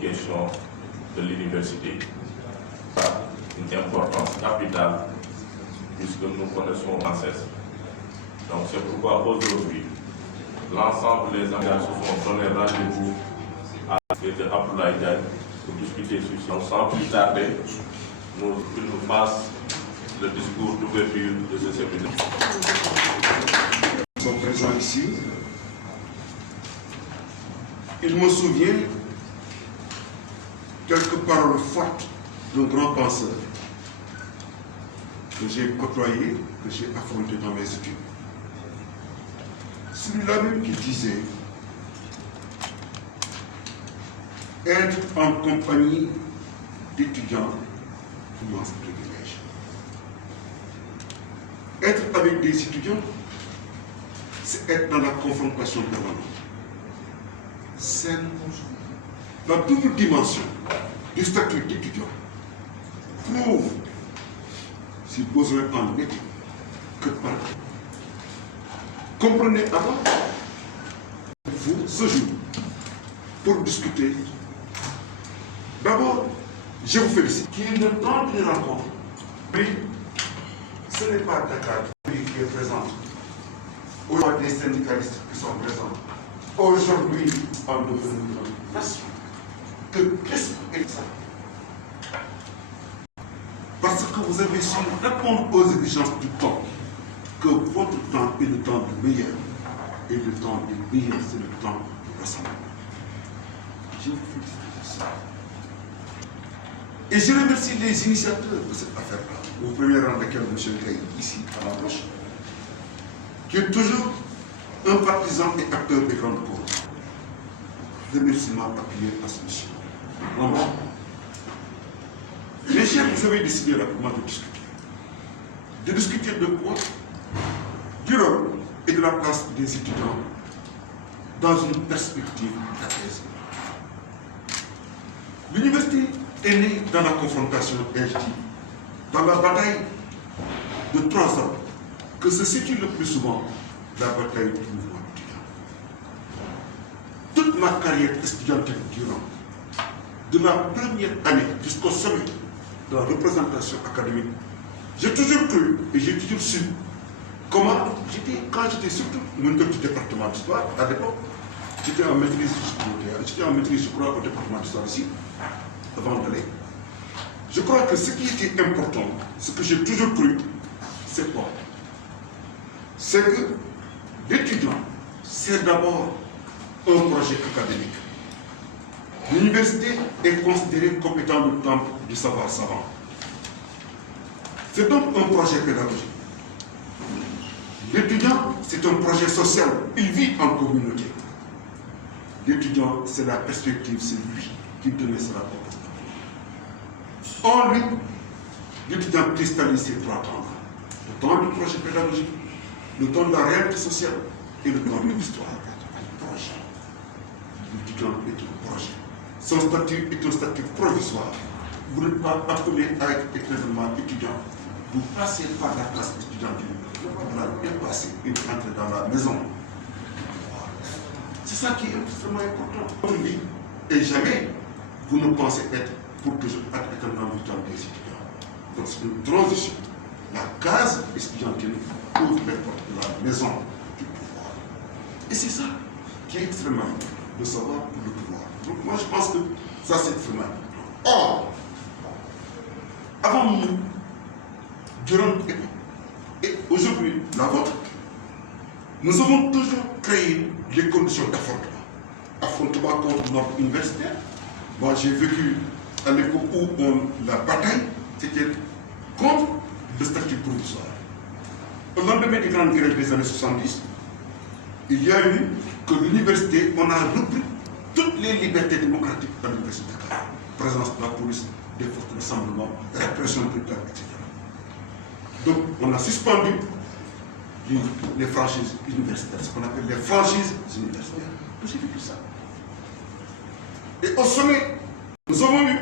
question de l'université. Une importance capitale puisque nous connaissons sans cesse. Donc c'est pourquoi aujourd'hui, l'ensemble des engagés se sont donné rendez-vous à M. Abdoulaye Diagne pour discuter sur ça. Sans plus tarder, qu'il nous fasse le discours d'ouverture de ce séminaire. Nous sommes présents ici. Il me souvient quelques paroles fortes d'un grand penseur que j'ai côtoyé, que j'ai affronté dans mes études. Celui-là même qui disait être en compagnie d'étudiants, immense privilège. Être avec des étudiants, c'est être dans la confrontation permanente. C'est la double dimension du statut d'étudiant prouve, si besoin en est, que par comprenez avant, vous, ce jour, pour discuter. D'abord, je vous félicite. Qu'il y ait une grande rencontre. Oui, ce n'est pas Dakar qui est présente. Aujourd'hui, des syndicalistes qui sont présents. Aujourd'hui, en devenir une nation. Que qu'est-ce que c'est ça? Parce que vous avez su répondre aux exigences du temps. Que votre temps est le temps du meilleur. Et le temps du meilleur, c'est le temps du rassemblement. Je vous félicite de ça. Et je remercie les initiateurs de cette affaire-là, au premier rang desquels M. Gay, ici à la gauche, qui est toujours un partisan et acteur des grandes causes. Remerciements appuyés à ce monsieur. Vraiment. Les chefs, vous avez décidé rapidement de discuter. De discuter de quoi? Du rôle et de la place des étudiants dans une perspective d'apaisement. L'université est née dans la confrontation, ai-je dit, dans la bataille de 3 ans, que se situe le plus souvent la bataille du mouvement étudiant. Toute ma carrière étudiantine durant, de la première année jusqu'au sommet de la représentation académique, j'ai toujours cru et j'ai toujours su comment quand j'étais surtout moniteur du département d'histoire, à l'époque, j'étais en maîtrise, je crois, au département d'histoire ici, avant d'aller. Je crois que ce qui était important, ce que j'ai toujours cru, c'est quoi? C'est que l'étudiant, c'est d'abord un projet académique. L'université est considérée comme étant le temple du savoir savant. C'est donc un projet pédagogique. L'étudiant, c'est un projet social. Il vit en communauté. L'étudiant, c'est la perspective, c'est lui qui demain sera opportun. En lui, l'étudiant cristallise ces 3 temps. Le temps du projet pédagogique, le temps de la réalité sociale et le temps de l'histoire. L'étudiant est un projet. Son statut est un statut provisoire. Vous n'êtes pas appelé à être éternellement étudiant. Vous passez par la classe étudiantine. Vous allez bien passer et entrer dans la maison. C'est ça qui est extrêmement important. Votre vie, et jamais vous ne pensez être pour toujours être éternellement étudiant des étudiants. Donc c'est une transition. La case étudiantine ouvre les portes de la maison du pouvoir. Et c'est ça qui est extrêmement important, de savoir pour le pouvoir. Donc moi je pense que ça c'est extrêmement important. Or, avant nous, durant et aujourd'hui, la vôtre, nous avons toujours créé les conditions d'affrontement. Affrontement contre notre universitaire. Moi j'ai vécu à l'époque où la bataille, c'était contre le statut provisoire. Au lendemain des grandes grèves des années 70, il y a eu que l'université, on a repris toutes les libertés démocratiques dans l'université. Présence de la police, des forces de rassemblement, répression brutale, etc. Donc, on a suspendu les franchises universitaires, ce qu'on appelle les franchises universitaires. J'ai vécu ça. Et au sommet, nous avons eu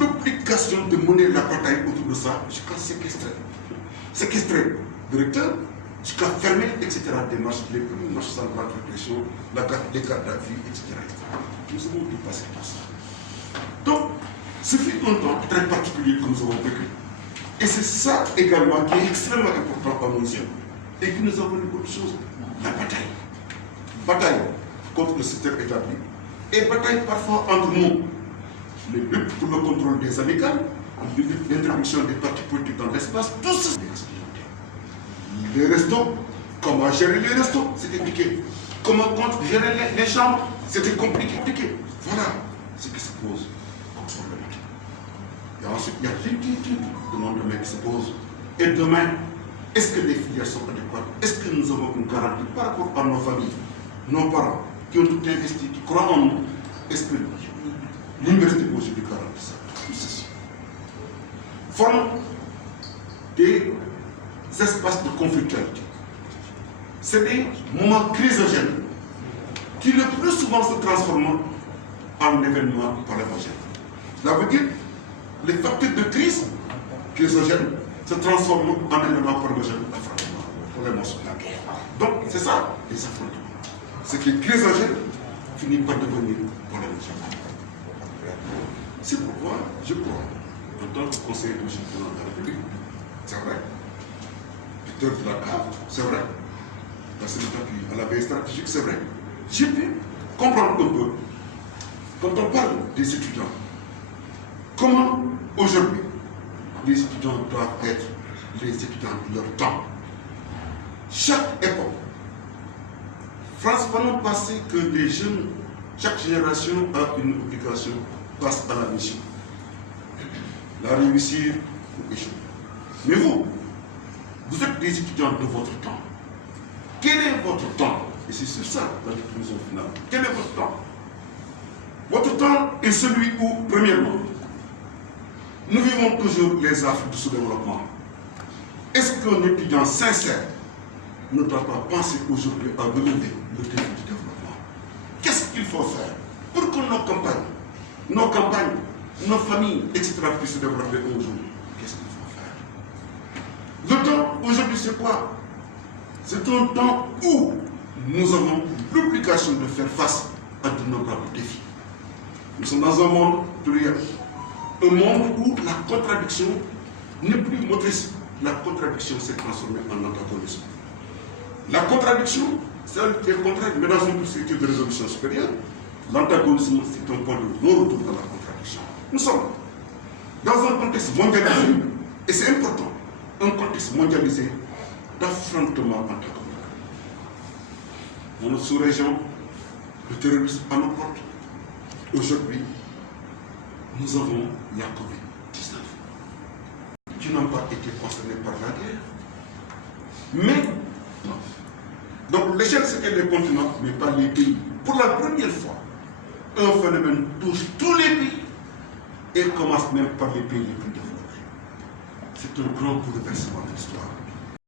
l'obligation de mener la bataille autour de ça jusqu'à séquestrer. Séquestrer le recteur, jusqu'à fermer, etc., des marches, les plus marches sans grande répression, les gardes à vue, etc., Nous avons dû passer par ça. Donc, ce fut un temps très particulier que nous avons vécu. Et c'est ça également qui est extrêmement important à nos yeux. Et que nous avons une autre chose, la bataille. Bataille contre le système établi. Et bataille parfois entre nous. Les luttes pour le contrôle des amicales, l'introduction des partis politiques dans l'espace, tout ça. Les restos, comment gérer les restos, c'était compliqué. Comment gérer les chambres, c'était compliqué. Voilà ce qui se pose comme problématique. Et ensuite, il y a l'inquiétude de lendemain qui se pose. Et demain, est-ce que les filières sont adéquates? Est-ce que nous avons une garantie par rapport à nos familles, nos parents, qui ont tout investi, qui croient en nous? Est-ce que l'université aujourd'hui garantit ça? Tout ceci forme des espaces de conflictualité. C'est des moments chrysogènes qui le plus souvent se transforment en événements palémogènes. Cela veut dire les facteurs de crise chrysogènes se transforment en événements palémogènes, affrontements, sur la guerre. Donc c'est ça les affrontements. Ce qui est chrysogène finit par devenir palémogène. C'est pourquoi je crois, en tant que conseiller de M. le Président de la République, c'est vrai, directeur de la CAF, c'est vrai, dans cet appui à la veille stratégique, c'est vrai. J'ai pu comprendre un peu, quand on parle des étudiants, comment aujourd'hui les étudiants doivent être les étudiants de leur temps. Chaque époque, France, pendant passer que les jeunes, chaque génération a une obligation face à la mission. La réussir ou échouer. Mais vous êtes des étudiants de votre temps. Quel est votre temps? Et c'est sur ça la conclusion finale. Quel est votre temps? Votre temps est celui où, premièrement, nous vivons toujours les affres de sous-développement. Est-ce qu'un étudiant sincère ne doit pas penser aujourd'hui à relever le défi du développement? Qu'est-ce qu'il faut faire pour que nos campagnes, nos familles, etc. puissent se développer aujourd'hui? Qu'est-ce qu'il faut faire? Le temps aujourd'hui, c'est quoi? C'est un temps où nous avons l'obligation de faire face à de nombreux défis. Nous sommes dans un monde pluriel. Un monde où la contradiction n'est plus motrice. La contradiction s'est transformée en antagonisme. La contradiction, c'est elle qui est contraire, mais dans une perspective de résolution supérieure, l'antagonisme, c'est un point de non-retour dans la contradiction. Nous sommes dans un contexte mondialisé, et c'est important, un contexte mondialisé d'affrontement antagonique. Dans notre sous-région, le terrorisme à nos portes. Aujourd'hui, nous avons la COVID-19, qui n'ont pas été concernés par la guerre. Mais, non. Donc l'échelle, c'était les continents, mais pas les pays. Pour la première fois, un phénomène touche tous les pays et commence même par les pays les plus développés. C'est un grand bouleversement de l'histoire.